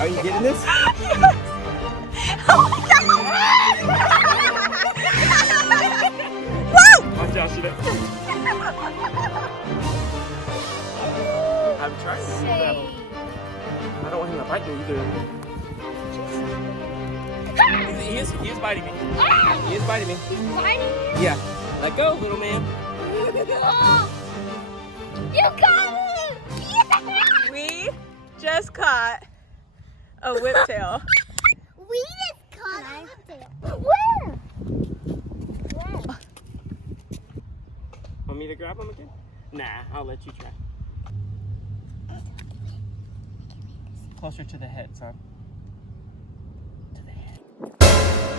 Are you getting this? Oh my God! Watch out, Shida. I'm trying to grab him. I don't want him to bite me either. He is biting me. He is biting me. He's biting you? Yeah. Let go, little man. You got it! Yeah! We just caught a whiptail. We just caught a whiptail. Where? Where? Want me to grab him again? Nah, I'll let you try. Closer to the head, son.